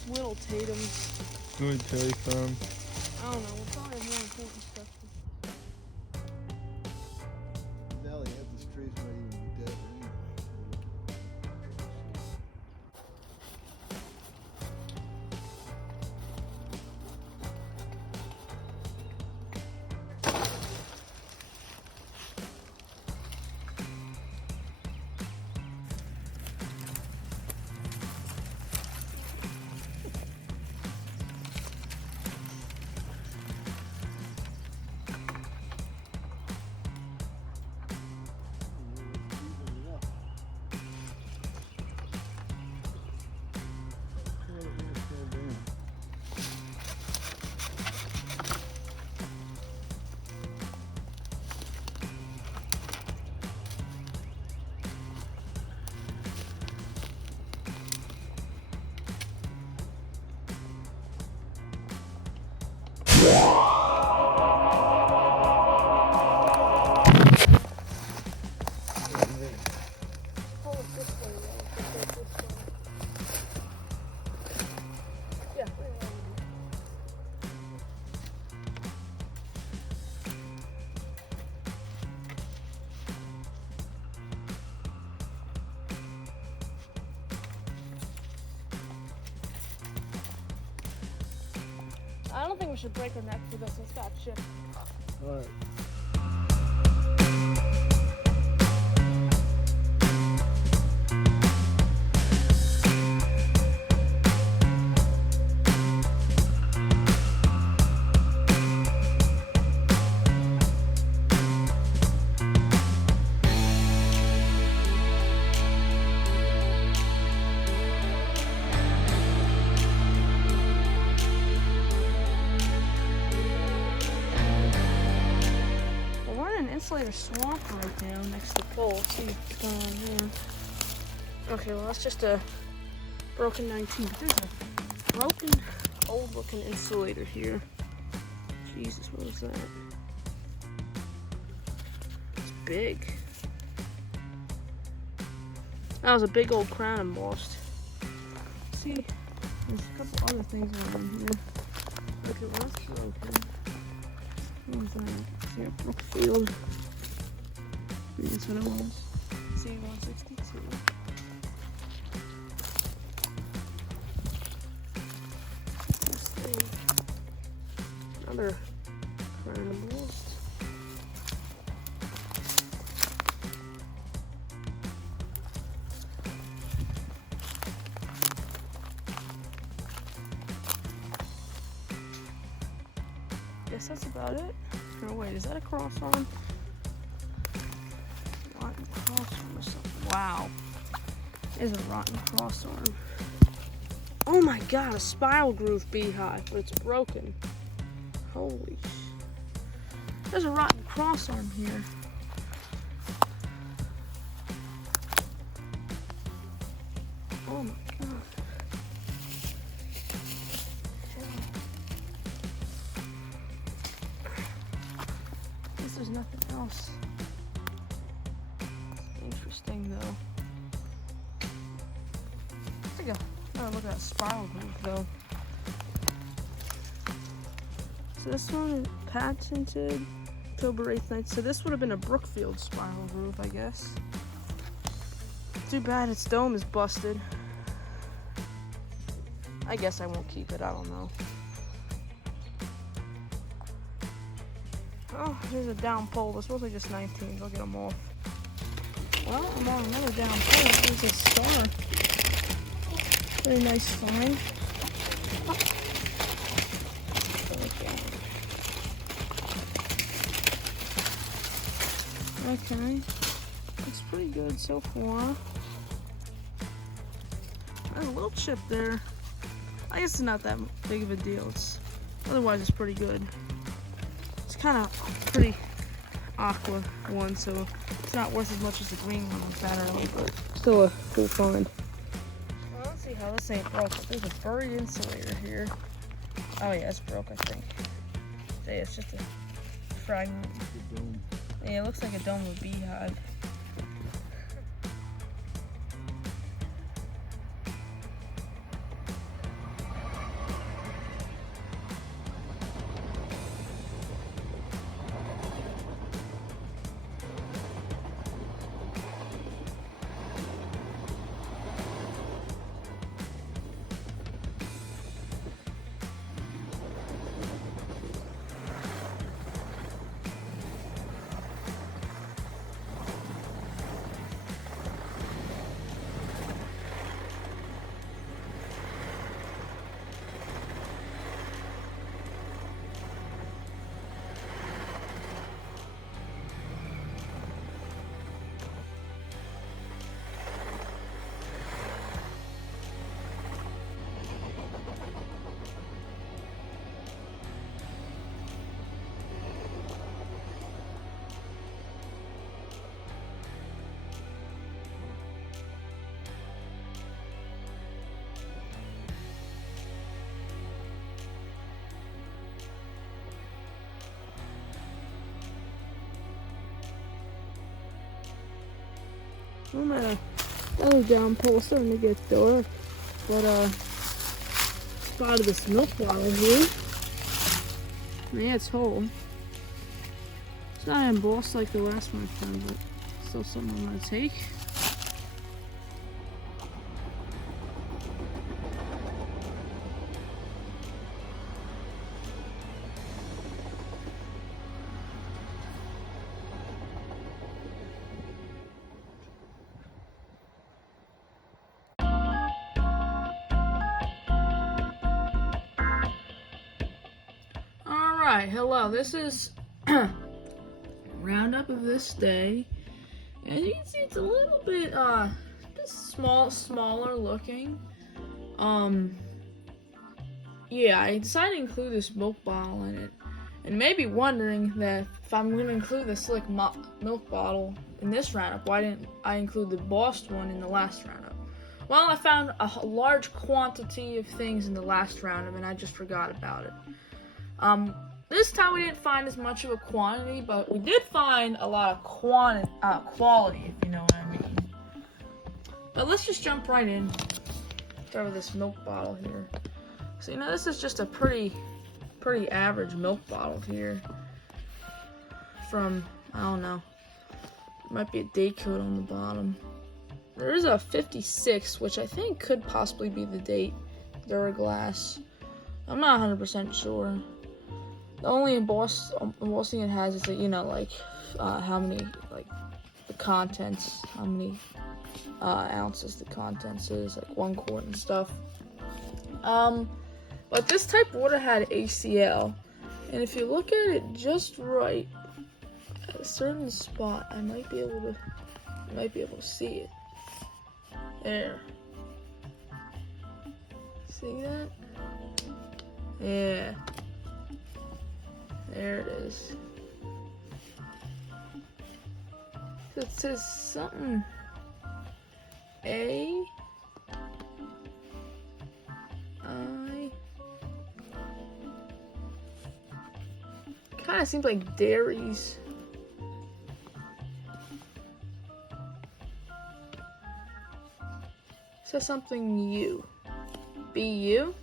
just little Tatums. Let me tell you something. I don't know. We'll probably have more important stuff. Ellie, this tree's not even dead anyway. I don't think we should break our neck for this. It's got shit. All right. Insulator swamp right now next to the pole. Let's see what's going on here. Okay, well that's just a broken 19. But there's a broken old looking insulator here. Jesus, what is that? It's big. That was a big old crown embossed. See, there's a couple other things going on here. Okay, well that's broken. What was that? See, a Brookfield. That's what it was. C162. Another carnivals. Guess that's about it. Oh wait, is that a cross arm? Rotten cross arm or something. Wow. There's a rotten cross arm. Oh my god, a spiral groove beehive, but it's broken. Holy sh. There's a rotten cross arm here. Oh my god. I guess there's nothing else. Interesting though. Take another look at that spiral groove though. So this one is patented October 8th night. So this would have been a Brookfield spiral groove, I guess. Too bad its dome is busted. I guess I won't keep it, I don't know. Oh, here's a down pole. They're supposed to be just 19s. I'll get them off. Well, I'm on another down pole. There's a star. Very nice sign. Okay. Looks pretty good so far. There's a little chip there. I guess it's not that big of a deal. Otherwise it's pretty good. It's kind of pretty aqua one, so it's not worth as much as the green one on Saturday, but still a cool find. Well, let's see how this ain't broke. There's a buried insulator here. Oh yeah, it's broke, I think. See, it's just a fragment. Yeah, it looks like a dome of a beehive. I'm at another downpour, starting to get dark. But spotted this milk bottle here. Yeah, it's whole. It's not embossed like the last one I found, but still something I'm gonna take. Alright, hello, this is roundup of this day. As you can see, it's a little bit smaller looking. Yeah, I decided to include this milk bottle in it. And maybe wondering that if I'm going to include the slick milk bottle in this roundup, why didn't I include the embossed one in the last roundup? Well, I found a large quantity of things in the last roundup and I just forgot about it. This time we didn't find as much of a quantity, but we did find a lot of quality, if you know what I mean. But let's just jump right in. Start with this milk bottle here. So, this is just a pretty average milk bottle here. From, I don't know, might be a date code on the bottom. There is a 56, which I think could possibly be the date. Duraglass. I'm not 100% sure. The only embossing it has is that, how many, the contents, how many ounces the contents is, like 1 quart and stuff. But this type of water had ACL, and if you look at it just right, at a certain spot, I might be able to see it. There. See that? Yeah. There it is. So it says something A I. Kind of seems like dairies. It says something U. BU?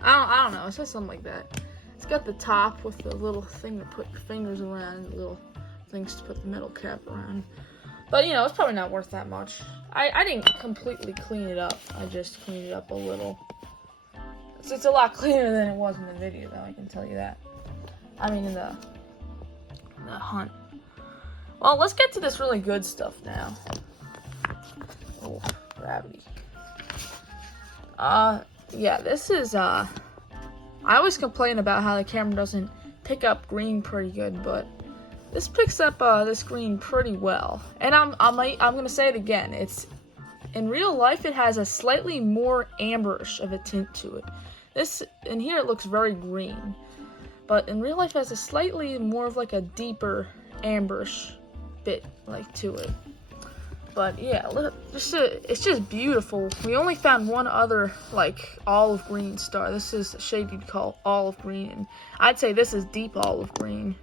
I don't know. It says something like that. It's got the top with the little thing to put your fingers around and little things to put the metal cap around. But, it's probably not worth that much. I didn't completely clean it up. I just cleaned it up a little. It's a lot cleaner than it was in the video, though, I can tell you that. I mean, in the hunt. Well, let's get to this really good stuff now. Oh, gravity. Yeah, this is, I always complain about how the camera doesn't pick up green pretty good, but this picks up this green pretty well. And I'm gonna say it again. It's in real life it has a slightly more amberish of a tint to it. This in here it looks very green, but in real life it has a slightly more of like a deeper amberish bit to it. But yeah, it's just beautiful. We only found one other olive green star. This is a shade you'd call olive green, and I'd say this is deep olive green.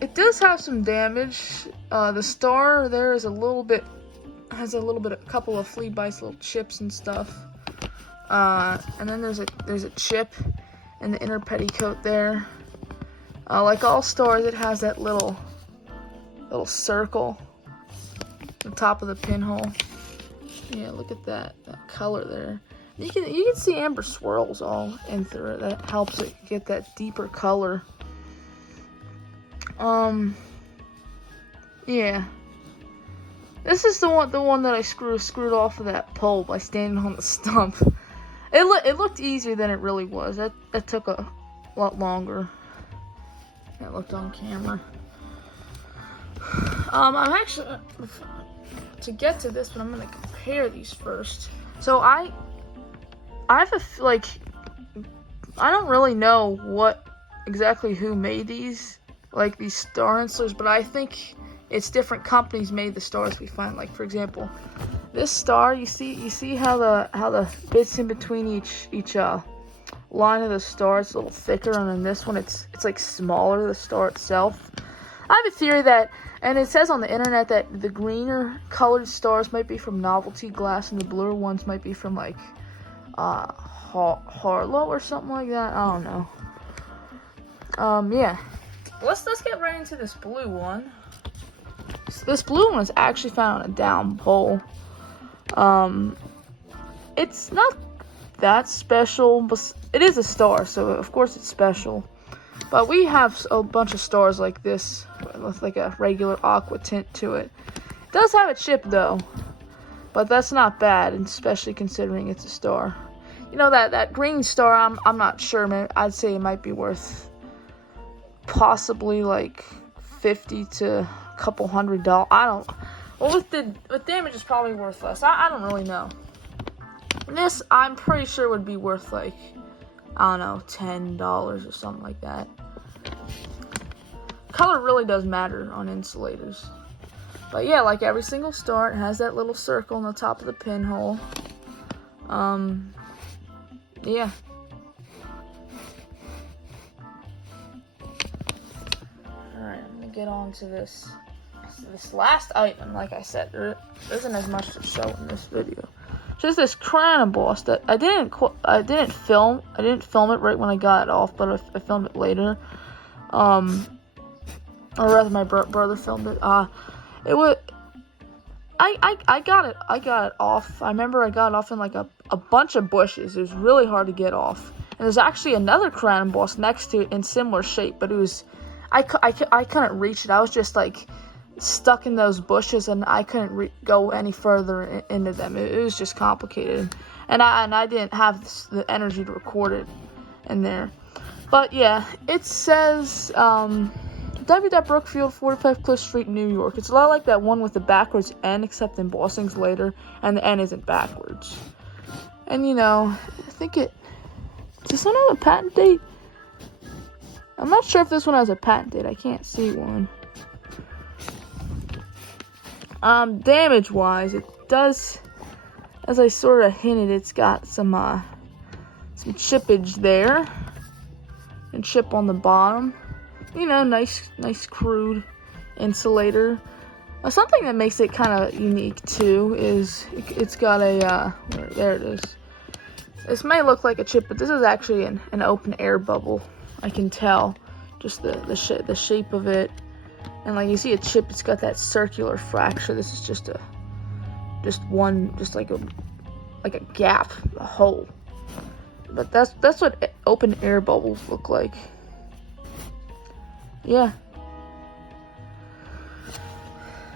It does have some damage. The star there is a couple of flea bites, little chips and stuff. And then there's a chip in the inner petticoat there. Like all stars, it has that little circle at the top of the pinhole. Yeah, look at that color there. You can see amber swirls all in through it. That helps it get that deeper color. Yeah. This is the one that I screwed off of that pole by standing on the stump. It looked easier than it really was. That took a lot longer. That looked on camera. I'm actually, to get to this one, I'm gonna compare these first. So I have I don't really know exactly who made these star insulators, but I think it's different companies made the stars we find. Like, for example, this star, you see how the bits in between each line of the star is a little thicker, and then this one it's like smaller, the star itself. I have a theory that, and it says on the internet that the greener colored stars might be from novelty glass and the bluer ones might be from like Harlow or something like that. I don't know. Yeah. Let's get right into this blue one. This blue one is actually found on a down pole. It's not that special, but it is a star, so of course it's special. But we have a bunch of stars like this with like a regular aqua tint to it. It does have a chip though, but that's not bad, especially considering it's a star. You know, that green star, I'm not sure, man. I'd say it might be worth possibly like $50 to a couple $100. I don't. Well, with damage, it's probably worth less. I don't really know. This, I'm pretty sure would be worth like, I don't know, $10 or something like that. Color really does matter on insulators. But yeah, like every single star, it has that little circle on the top of the pinhole. Yeah. Alright, I'm gonna get on to this last item. Like I said, there isn't as much to show in this video. Just this crown emboss that I didn't film it right when I got it off, but I filmed it later. Or rather, my brother filmed it. It was. I got it off. I remember I got it off in like a bunch of bushes. It was really hard to get off. And there's actually another crown emboss next to it in similar shape, but it was, I couldn't reach it. I was just like stuck in those bushes, and I couldn't go any further into them. It was just complicated, and I didn't have the energy to record it in there. But yeah, it says W. Brookfield, 45 Cliff Street, New York. It's a lot like that one with the backwards N, except embossing's later, and the N isn't backwards. And you know, I think does this one have a patent date? I'm not sure if this one has a patent date. I can't see one. Damage-wise, it does, as I sort of hinted, it's got some chippage there, and chip on the bottom. You know, nice crude insulator. Something that makes it kind of unique too is it's got a there it is. This may look like a chip, but this is actually an open air bubble. I can tell just the shape of it. And like you see a chip, it's got that circular fracture. This is just like a gap, a hole. But that's what open air bubbles look like. Yeah.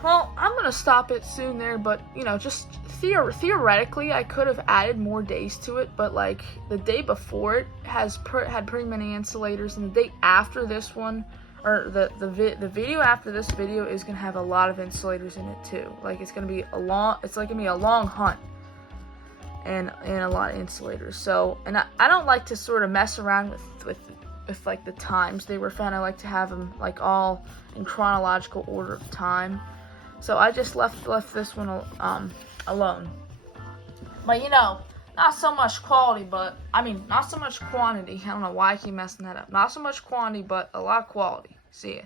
Well, I'm gonna stop it soon there, but you know, just theoretically, I could have added more days to it, but like the day before it had pretty many insulators, and the day after this one, or the video after this video is gonna have a lot of insulators in it too. Like it's gonna be a long hunt, and a lot of insulators. So, and I don't like to sort of mess around with like the times they were found. I like to have them like all in chronological order of time. So I just left this one alone. But you know, not so much quality, but not so much quantity. I don't know why I keep messing that up. Not so much quantity, but a lot of quality. See ya.